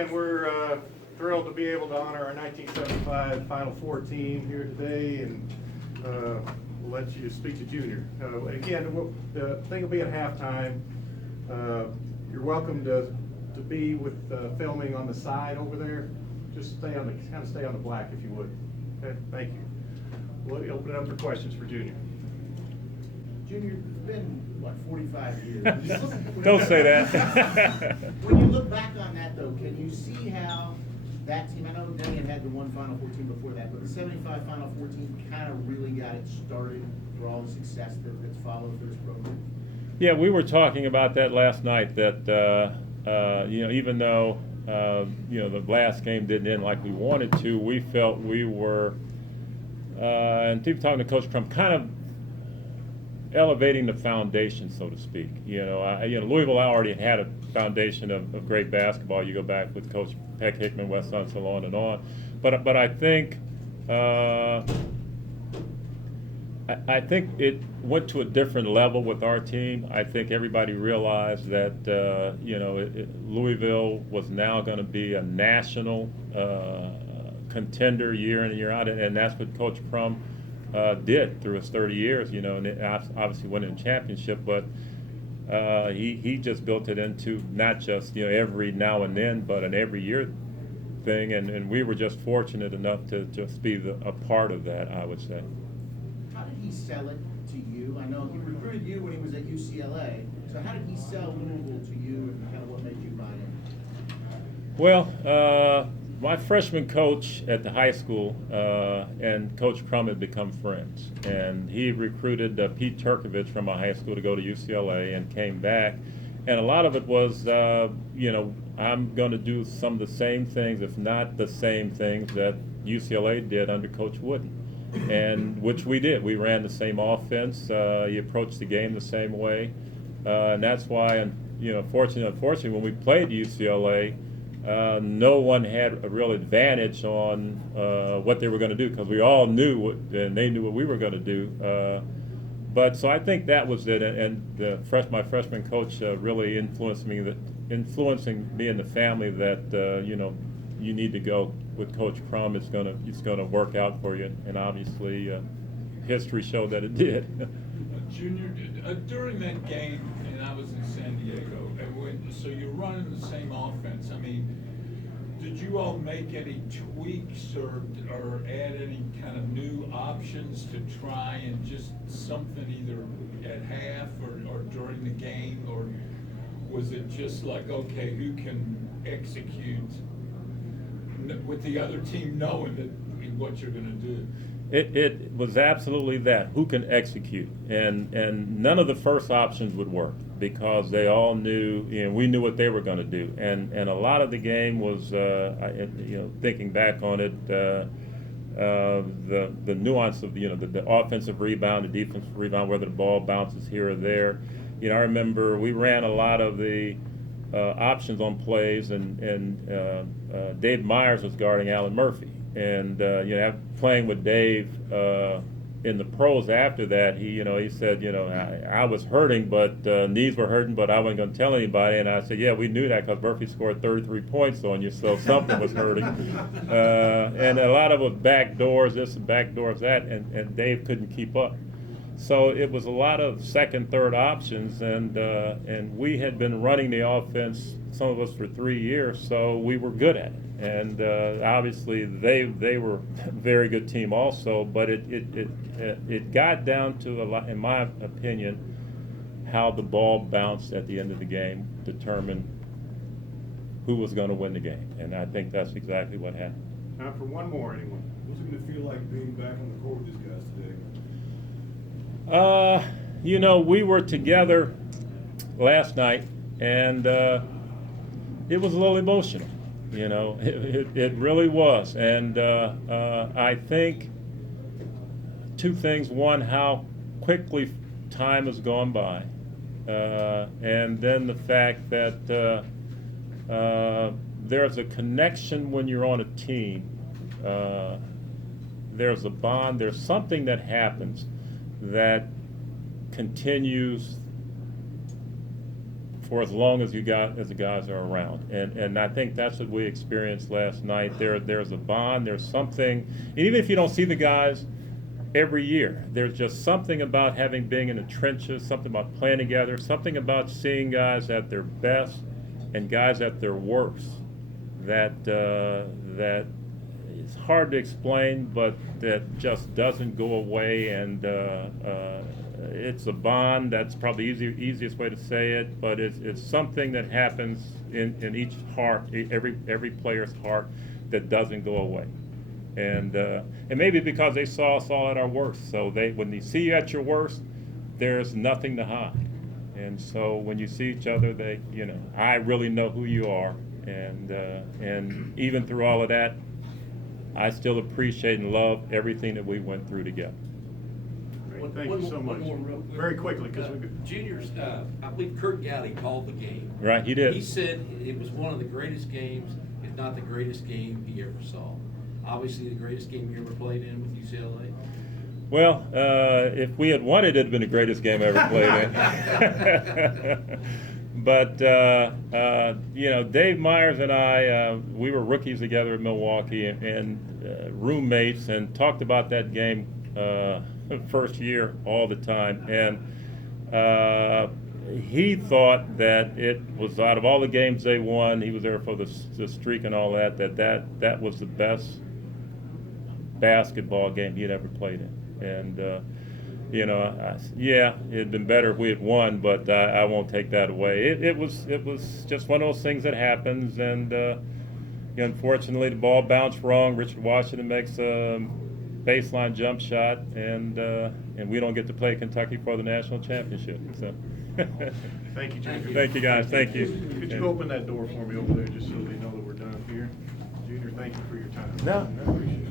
And we're thrilled to be able to honor our 1975 Final Four team here today, and we'll let you speak to Junior. Again, the thing will be at halftime. You're welcome to be with filming on the side over there. Just stay on the black if you would. Okay, thank you. We'll open it up for questions for Junior. Junior, it's been, what, 45 years? Don't say that. When you look back on that, though, can you see how that team, I know Daniel had the one Final Four team before that, but the 75 Final Four team kind of really got it started for all the success that's followed for this program? Yeah, we were talking about that last night, that, even though, the last game didn't end like we wanted to, we felt we were, and people talking to Coach Trump, kind of elevating the foundation, so to speak. Louisville already had a foundation of great basketball. You go back with Coach Peck Hickman, Wes Unseld, on and on. But I think I think it went to a different level with our team. I think everybody realized that Louisville was now going to be a national contender year in and year out, and that's what Coach Crum did through his 30 years, and it obviously winning a championship, but he just built it into not just every now and then, but an every year thing, and we were just fortunate enough to just be a part of that, I would say. How did he sell it to you? I know he recruited you when he was at UCLA, so how did he sell Louisville to you, and kind of what made you buy in? Well, my freshman coach at the high school and Coach Crum had become friends, and he recruited Pete Turkovich from my high school to go to UCLA and came back, and a lot of it was, I'm going to do some of the same things, if not the same things that UCLA did under Coach Wooden, and which we did. We ran the same offense. He approached the game the same way, and that's why, unfortunately, when we played UCLA, no one had a real advantage on what they were going to do, because we all knew and they knew what we were going to do. But so I think that was it, and my freshman coach really influencing me and the family that you need to go with Coach Crum. It's going to work out for you, and obviously history showed that it did. Junior, during that game, and I was in San Diego, so you're running the same offense. I mean, did you all make any tweaks or add any kind of new options to try and just something either at half or during the game, or was it just like, okay, who can execute with the other team knowing that what you're going to do? It was absolutely that. Who can execute? And none of the first options would work, because they all knew, we knew what they were going to do. And a lot of the game was, thinking back on it, the nuance of, the offensive rebound, the defensive rebound, whether the ball bounces here or there. I remember we ran a lot of the options on plays, and Dave Myers was guarding Alan Murphy. And playing with Dave in the pros after that, he said, I was hurting, but knees were hurting, but I wasn't going to tell anybody. And I said, yeah, we knew that, because Murphy scored 33 points on you, so something was hurting. And a lot of it was back doors, this and back doors that, and Dave couldn't keep up. So it was a lot of second, third options, and we had been running the offense, some of us, for 3 years, so we were good at it. And obviously they were a very good team also, but it got down to a lot, in my opinion, how the ball bounced at the end of the game determined who was going to win the game, and I think that's exactly what happened. Time for one more, anyone? What's it going to feel like being back on the court with these guys today? We were together last night, and it was a little emotional. It really was. And I think two things. One, how quickly time has gone by. And then the fact that there's a connection when you're on a team. There's a bond. There's something that happens that continues for as long as the guys are around. And I think that's what we experienced last night. There's a bond, there's something, and even if you don't see the guys every year, there's just something about been in the trenches, something about playing together, something about seeing guys at their best and guys at their worst that it's hard to explain, but that just doesn't go away. And it's a bond. That's probably easiest way to say it, but it's something that happens in each heart, every player's heart, that doesn't go away. And maybe because they saw us all at our worst, so when they see you at your worst, there's nothing to hide. And so when you see each other, I really know who you are, and even through all of that, I still appreciate and love everything that we went through together. Great. Thank you so much. Very quickly, because Juniors, I believe Kurt Gowdy called the game. Right, he did. He said it was one of the greatest games, if not the greatest game he ever saw. Obviously, the greatest game you ever played in with UCLA. Well, if we had won it, it'd have been the greatest game I ever played in. But Dave Myers and I, we were rookies together in Milwaukee and roommates, and talked about that game first year all the time. And he thought that it was, out of all the games they won, he was there for the streak and all that was the best basketball game he had ever played in. And it'd been better if we had won, but I won't take that away. It was just one of those things that happens, and unfortunately the ball bounced wrong. Richard Washington makes a baseline jump shot, and we don't get to play Kentucky for the national championship. So. thank you, Junior. Thank you, guys. Thank you. Could you open that door for me over there, just so they know that we're done here? Junior, thank you for your time. No. I appreciate it.